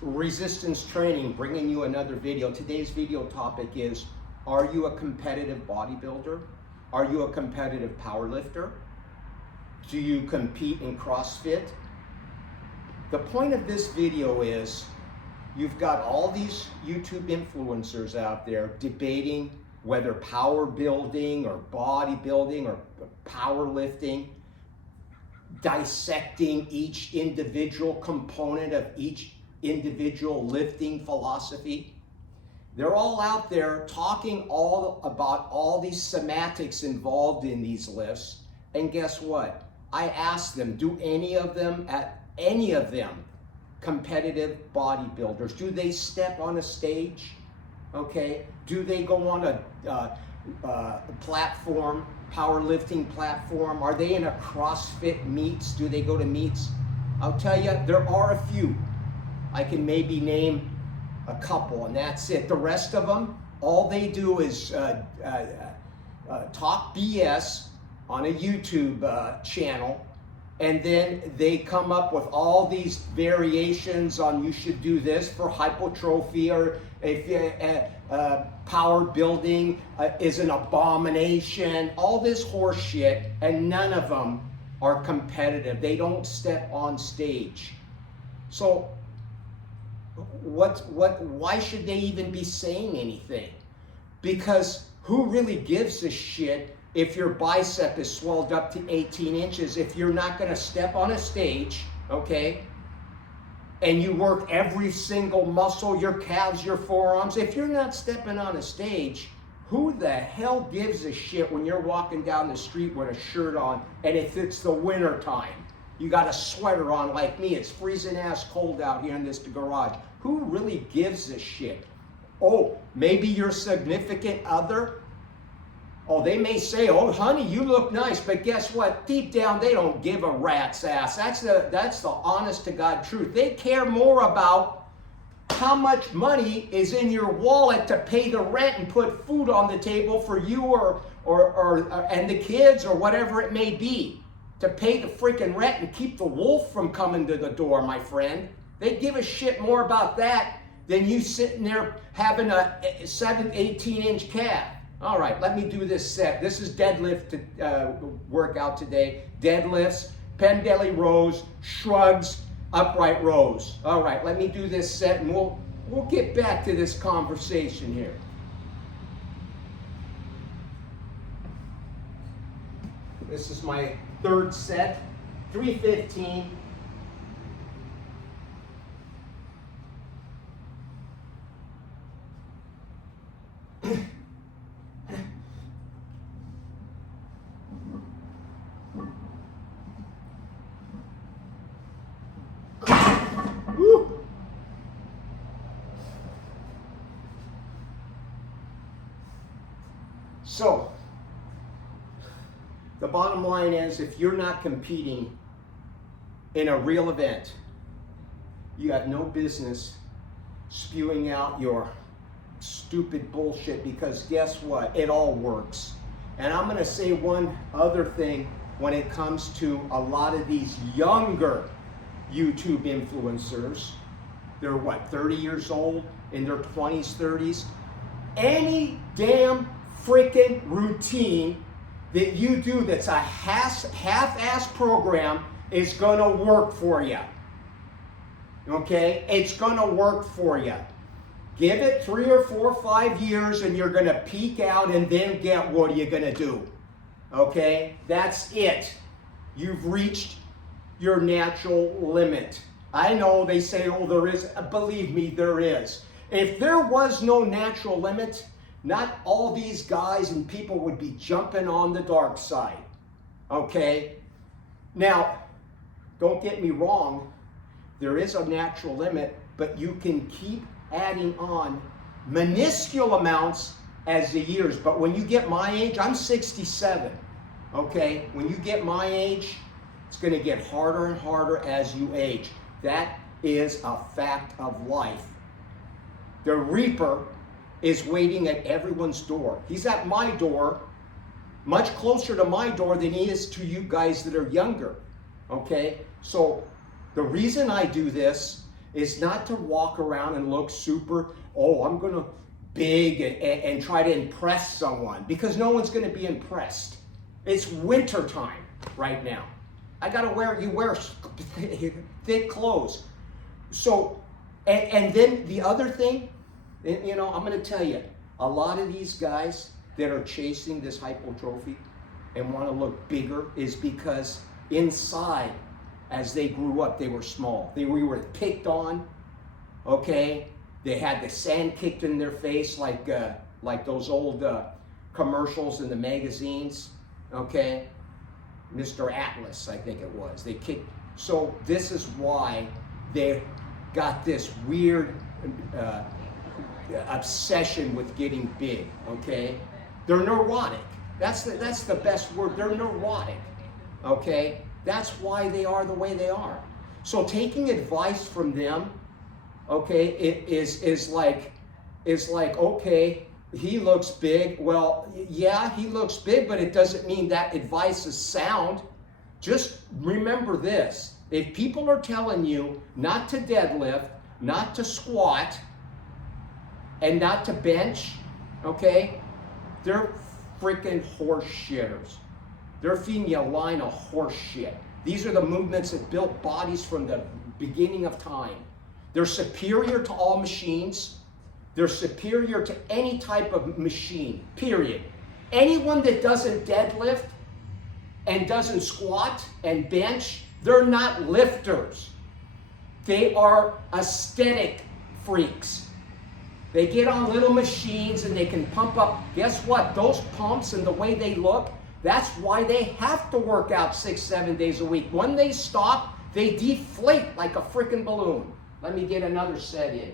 Resistance Training, bringing you another video. Today's video topic is, are you a competitive bodybuilder? Are you a competitive powerlifter? Do you compete in CrossFit? The point of this video is, you've got all these YouTube influencers out there debating whether power building or bodybuilding or powerlifting, dissecting each individual component of each individual lifting philosophy. They're all out there talking all about all these semantics involved in these lifts. And guess what? I asked them, do any of them competitive bodybuilders? Do they step on a stage? Okay. Do they go on a platform, powerlifting platform? Are they in a CrossFit meets? Do they go to meets? I'll tell you, there are a few. I can maybe name a couple, and that's it. The rest of them, all they do is talk BS on a YouTube channel, and then they come up with all these variations on you should do this for hypertrophy, or if power building is an abomination, all this horse shit, and none of them are competitive. They don't step on stage. So why should they even be saying anything? Because who really gives a shit if your bicep is swelled up to 18 inches, if you're not going to step on a stage, okay, and you work every single muscle, your calves, your forearms. If you're not stepping on a stage, who the hell gives a shit when you're walking down the street with a shirt on, and if it's the winter time, you got a sweater on like me, it's freezing ass cold out here in this garage. Who really gives a shit? Oh, maybe your significant other? Oh, they may say, oh, honey, you look nice, but guess what? Deep down, they don't give a rat's ass. That's the honest to God truth. They care more about how much money is in your wallet to pay the rent and put food on the table for you and the kids or whatever it may be, to pay the freaking rent and keep the wolf from coming to the door, my friend. They give a shit more about that than you sitting there having a 18-inch calf. All right, let me do this set. This is deadlift workout today. Deadlifts, pendelly rows, shrugs, upright rows. All right, let me do this set, and we'll get back to this conversation here. This is my third set, 315. So, the bottom line is, if you're not competing in a real event, you have no business spewing out your stupid bullshit, because guess what? It all works. And I'm going to say one other thing when it comes to a lot of these younger YouTube influencers. They're what, 30 years old, in their 20s, 30s? Any damn freaking routine that you do that's a half-ass program is going to work for you. Okay? It's going to work for you. Give it 3 or 4 or 5 years and you're going to peak out, and then what are you going to do? Okay? That's it. You've reached your natural limit. I know they say, oh, there is. Believe me, there is. If there was no natural limit, not all these guys and people would be jumping on the dark side. Okay? Now, don't get me wrong. There is a natural limit, but you can keep adding on minuscule amounts as the years. But when you get my age, I'm 67. Okay? When you get my age, it's going to get harder and harder as you age. That is a fact of life. The Reaper is waiting at everyone's door. He's at my door, much closer to my door than he is to you guys that are younger. Okay? So the reason I do this is not to walk around and look super, oh, I'm gonna big and try to impress someone, because no one's gonna be impressed. It's winter time right now. I gotta you wear thick clothes. So, and then the other thing, you know, I'm gonna tell you, a lot of these guys that are chasing this hypertrophy and want to look bigger is because inside, as they grew up, they were small. They were picked on, okay? They had the sand kicked in their face like those old commercials in the magazines, okay? Mr. Atlas, I think it was. They kicked. So this is why they got this weird obsession with getting big, okay? They're neurotic. That's the best word. They're neurotic, okay? That's why they are the way they are. So taking advice from them, okay, it is like, okay, he looks big. Well, yeah, he looks big, but it doesn't mean that advice is sound. Just remember this. If people are telling you not to deadlift, not to squat, and not to bench, okay, they're freaking horse shitters. They're feeding you a line of horse shit. These are the movements that built bodies from the beginning of time. They're superior to all machines. They're superior to any type of machine, period. Anyone that doesn't deadlift and doesn't squat and bench, they're not lifters. They are aesthetic freaks. They get on little machines and they can pump up. Guess what? Those pumps and the way they look, that's why they have to work out 6-7 days a week. When they stop, they deflate like a freaking balloon. Let me get another set in.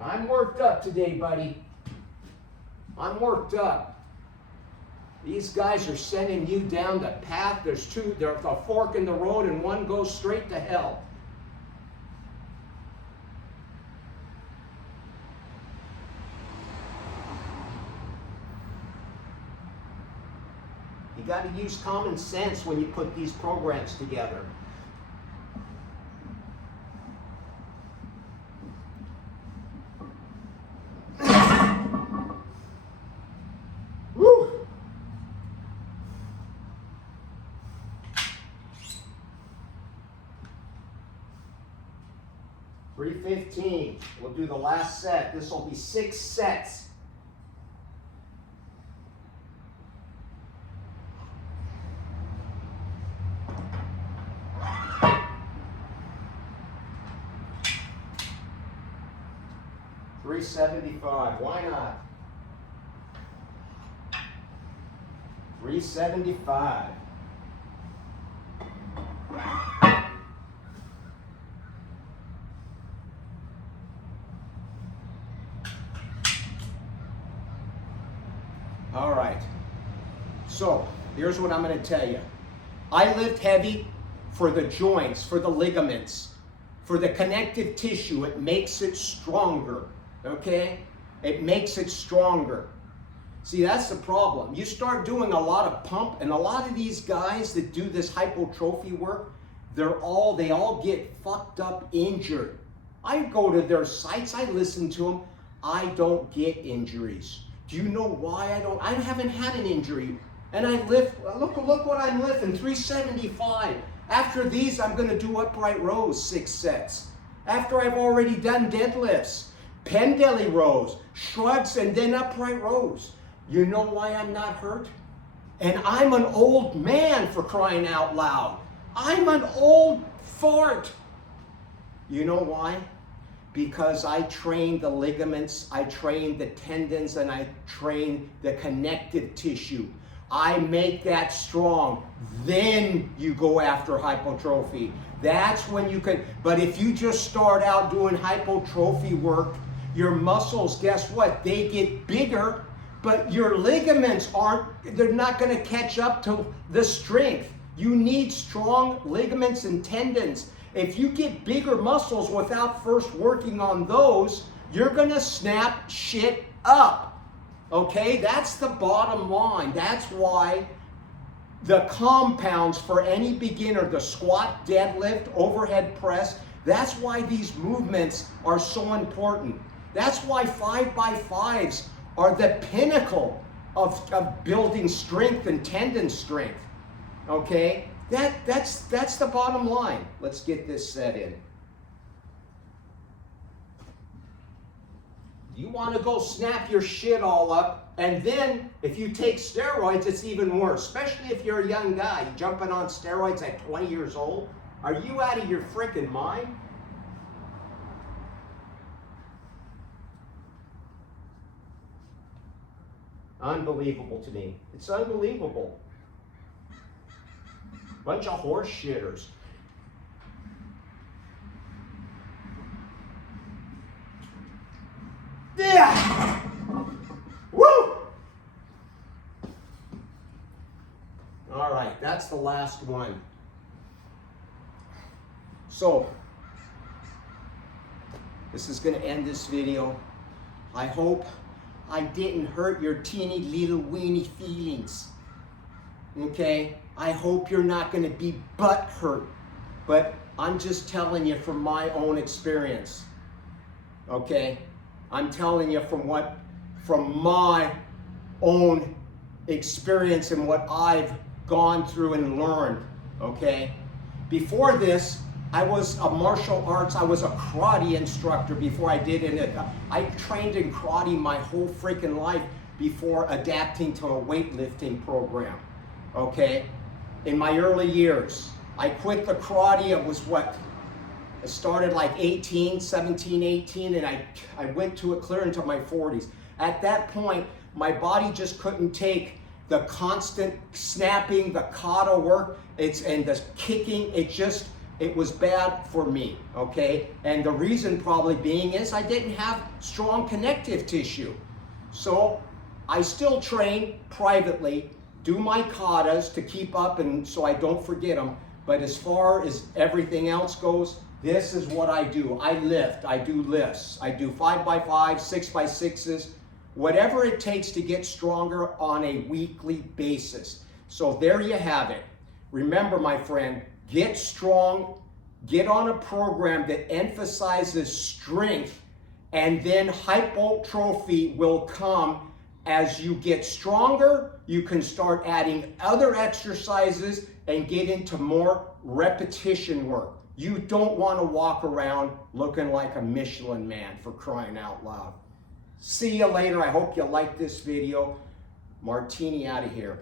I'm worked up today, buddy. I'm worked up. These guys are sending you down the path. There's a fork in the road and one goes straight to hell. You got to use common sense when you put these programs together. Woo! 315. We'll do the last set. This will be 6 sets. $375. Why not? $375. All right. So here's what I'm going to tell you. I lift heavy for the joints, for the ligaments, for the connective tissue. It makes it stronger. Okay? It makes it stronger. See, that's the problem. You start doing a lot of pump, and a lot of these guys that do this hypertrophy work, they all get fucked up, injured. I go to their sites, I listen to them. I don't get injuries. Do you know why I don't? I haven't had an injury. And I lift, look what I'm lifting, 375. After these, I'm gonna do upright rows, 6 sets. After I've already done deadlifts, pendelly rows, shrugs, and then upright rows. You know why I'm not hurt? And I'm an old man, for crying out loud. I'm an old fart. You know why? Because I train the ligaments, I train the tendons, and I train the connective tissue. I make that strong. Then you go after hypertrophy. That's when you can, but if you just start out doing hypertrophy work, your muscles, guess what? They get bigger, but your ligaments they're not going to catch up to the strength. You need strong ligaments and tendons. If you get bigger muscles without first working on those, you're going to snap shit up. Okay? That's the bottom line. That's why the compounds for any beginner, the squat, deadlift, overhead press, That's why these movements are so important. That's why 5x5s are the pinnacle of building strength and tendon strength. Okay? That's the bottom line. Let's get this set in. You want to go snap your shit all up, and then if you take steroids, it's even worse, especially if you're a young guy jumping on steroids at 20 years old. Are you out of your freaking mind? Unbelievable to me. It's unbelievable. Bunch of horse shitters. Yeah! Woo! All right, that's the last one. So, this is going to end this video. I hope I didn't hurt your teeny little weeny feelings. Okay? I hope you're not going to be butt hurt. But I'm just telling you from my own experience. Okay? I'm telling you from my own experience and what I've gone through and learned, okay? Before this, I was a martial arts, I was a karate instructor before I did it. I trained in karate my whole freaking life before adapting to a weightlifting program, okay? In my early years, I quit the karate. It was what? I started like 17, 18, and I went to it clear into my 40s. At that point, my body just couldn't take the constant snapping, the kata work, and the kicking. It was bad for me, okay? And the reason probably being is I didn't have strong connective tissue. So I still train privately, do my katas to keep up and so I don't forget them. But as far as everything else goes, this is what I do. I lift, I do lifts, I do 5x5, 6x6s, whatever it takes to get stronger on a weekly basis. So there you have it. Remember, my friend, get strong, get on a program that emphasizes strength, and then hypertrophy will come as you get stronger. You can start adding other exercises and get into more repetition work. You don't want to walk around looking like a Michelin man, for crying out loud. See you later. I hope you liked this video. Martini out of here.